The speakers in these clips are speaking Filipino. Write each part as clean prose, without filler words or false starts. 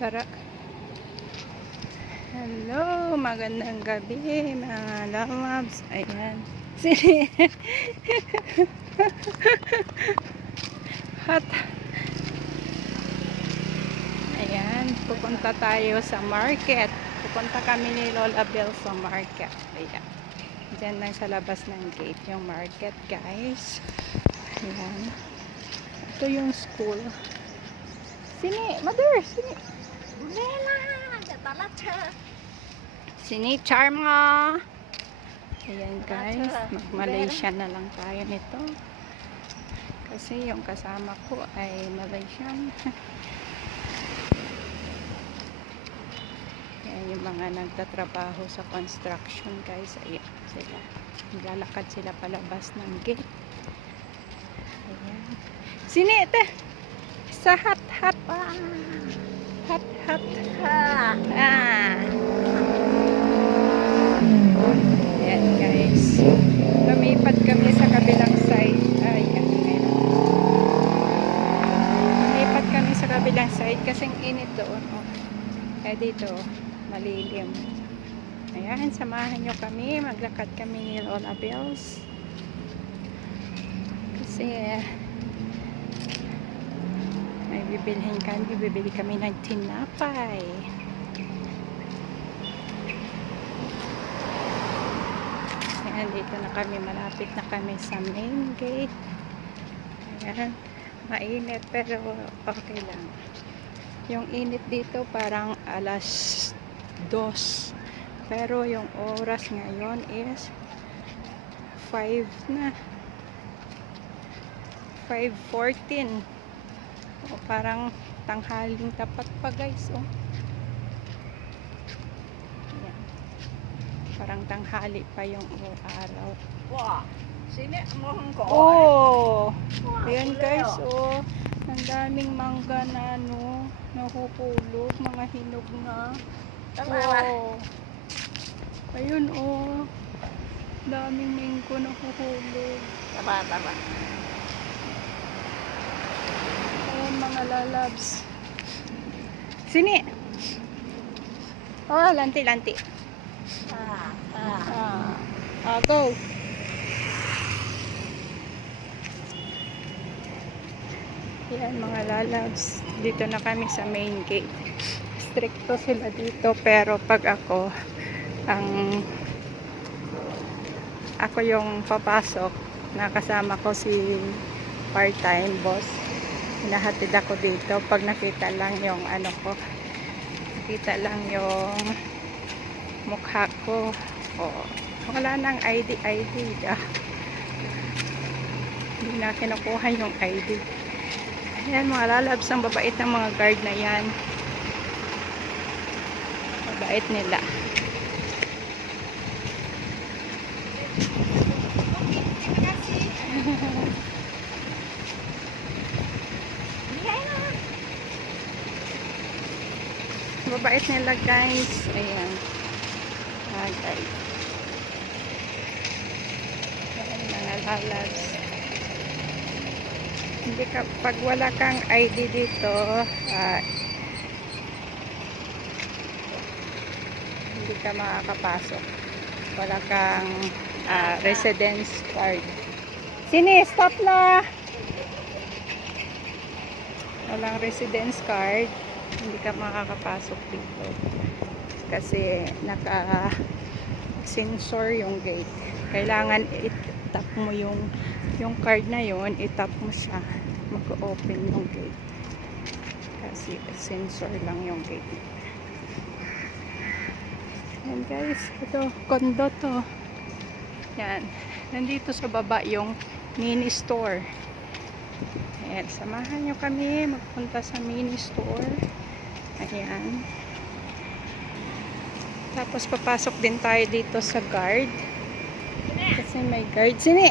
Tara. Hello, magandang gabi mga lamabs. Ayan. Hot. Ayan, pupunta tayo sa market. Pupunta kami ni Lola Bell sa market. Ayan. Diyan lang sa labas ng gate yung market, guys. Ayan. Ito yung school. Sini, mother, sini. Sini, Charma. Ayan guys, mag-Malaysia na lang tayo nito. Kasi yung kasama ko ay Malaysian. Ayan yung mga nagtatrabaho sa construction guys. Ayan sila. Naglalakad sila palabas ng gate. Ayan. Sini, te. Sa hot. Hot. Ayan guys. Lumipat kami sa kabilang side. Ayan. Lumipat kami sa kabilang side kasing init doon. Oh. Kaya dito, malilim. Ayan, samahan nyo kami. Maglakad kami ni Lola Bells. Kasi may bibilhin kami. Bibili kami ng tinapay. Ayan, dito na kami. Malapit na kami sa main gate. Ayan. Mainit pero okay lang. Yung init dito parang alas 2. Pero yung oras ngayon is 5 na. 5:14. O, parang tanghaling tapat pa guys. Oh. Ayan. Parang tanghali pa yung araw. Wow. Sini mo ko. Oh. Ayan guys. Oh. Ang daming mangga na nahuhulog. Mga hinog na. Oh. Ayun oh. Daming manggo nahuhulog. Tama. Ayan mga lalabs. Sini. Oh, lanti. Go. Yan mga lalabs. Dito na kami sa main gate. Stricto sila dito pero pag ako yung papasok, nakasama ko si part-time boss. Hinahatid ako dito pag nakita lang yung nakita lang yung mukha ko. Oh, wala nang ID. Hindi na kinukuha yung ID. Ayan mga lalabs, ang babait ng mga guard na yan. Babait nila. Babait nila guys. Ayan. Guys. Ayan mga lalabs. Hindi ka, pag wala kang ID dito, hindi ka makakapasok. Wala kang residence card. Sini, stop na! Walang residence card, hindi ka makakapasok dito. Kasi naka-sensor yung gate. Kailangan i-tap mo yung card na yon, i-tap mo siya, mag-open yung gate. Kasi sensor lang yung gate. Yan guys, ito, kondo to. Yan, nandito sa baba yung mini store. Ayan, samahan nyo kami magpunta sa mini store. Ayan. Tapos papasok din tayo dito sa guard. Kasi may guard. Sini!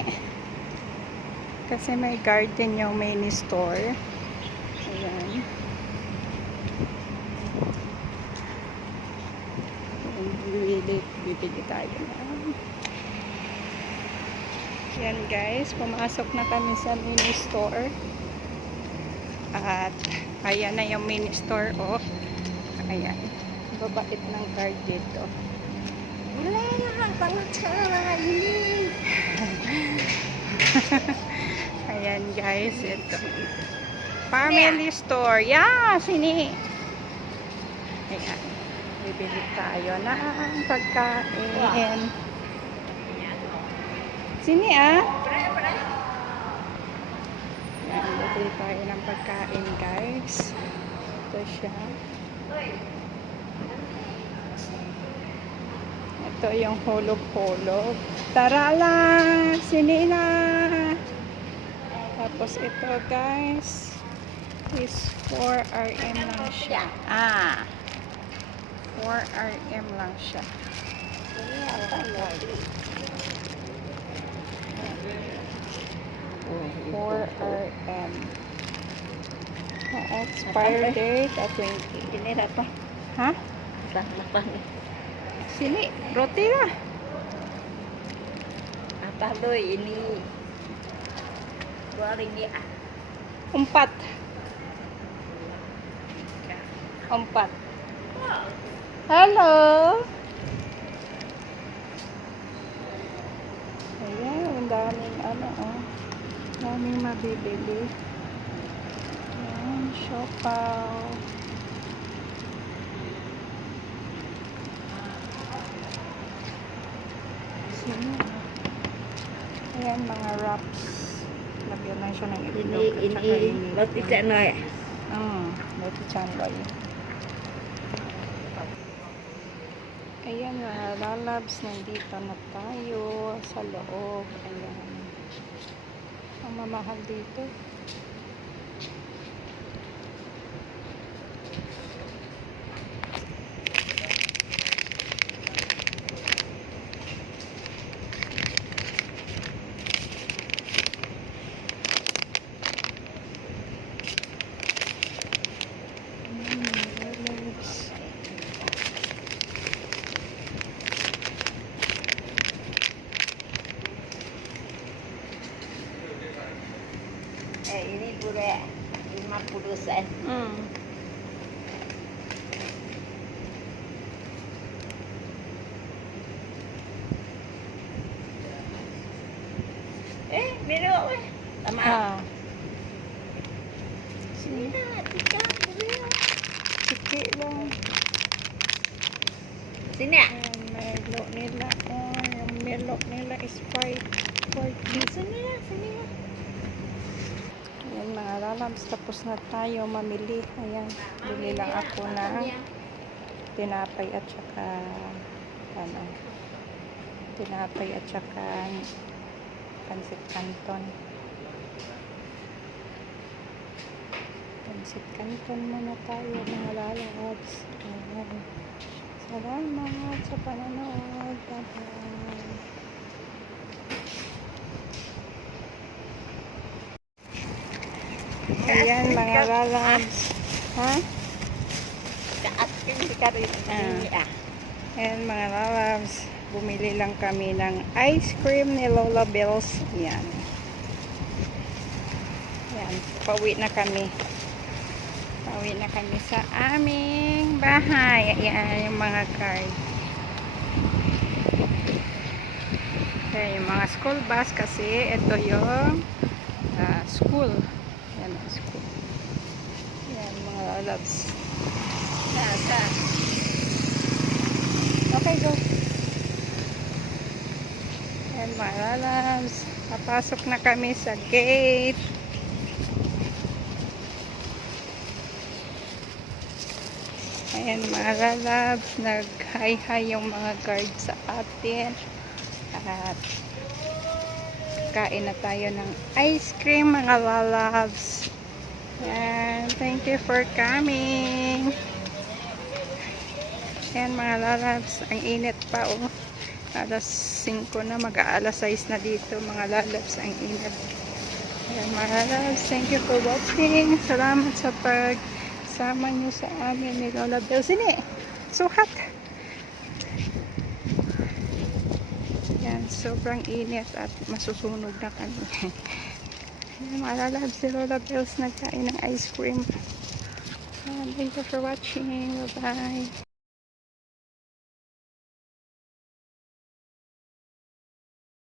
Kasi may guard din yung mini store. Ayan. Bibili tayo na. Yan guys, pumasok na kami sa mini store. At ayan na yung mini store. Oh. Ayan. Babait ng guard dito. Wala naman pala ini. Ayan guys, ito. Family store. Yeah, sini. Ayan. Bibili tayo ng pagkain. Sini ah. Ayan, bibili tayo ng pagkain guys. Ito siya. Ito yung hulog-hulog. Tara lang! Sini na! Tapos ito guys is 4 RM lang siya. 4 RM lang siya. 4 RM. Expire date at 20. Ini apa? Ha? Apa nih? Sini, roti lah. Apa lo ini? 2 ringgit ah. 4. 4. Hello. Ayan, ang daming daming mabibili. Ayan, siopaw. Sino? Ayan, mga wraps. Lagyan lang siya ng itlog at saka Ini roti canai. roti canai. Ayan, mga lalabs, nandito na tayo sa loob. Ayan. Ang mamahal dito. Lalabs. Ini pura 50 sen. Minum weh. Tama. Sini. Tika, Siki lang. Sini ah. Ayan, Milo nila. Yung Milo nila is 5.40. Sini lah, sini lah. Ayan mga lalabs, tapos na tayo mamili. Ayan, bili lang ako na tinapay at saka tinapay at saka pansit canton. Pansit canton muna tayo mga lalabs. Ayan. Salamat sa panonood. Bye-bye. Ayan mga lalabs. Ha? Kaat kan rin. Ayan mga lalabs. Bumili lang kami ng ice cream ni Lola Bells. Ayan. Ayan. Pauwi na kami. Pauwi na kami sa aming bahay. Ayan yung mga card. Ayan yung mga school bus kasi ito yung school. Ayan ang school. Ayan mga lalabs. Okay, go. Ayan mga lalabs. Papasok na kami sa gate. Ayan mga lalabs. Nag-hi-hi yung mga guard sa atin. At kain na tayo ng ice cream mga lalabs. Ayan. Thank you for coming. Ayan mga lalabs. Ang init pa oh. Alas 5 na, mag-aalas 6 na dito mga lalabs, ang init. Ayan mga lalabs, thank you for watching. Salamat sa pagsama nyo sa amin ni Lola Bell. Sini, suhat. Ayan, sobrang init at masusunog na kami. Ayan mga lalabs, si Lola Bells nagkain ng ice cream. Ayan, Thank you for watching. Bye-bye.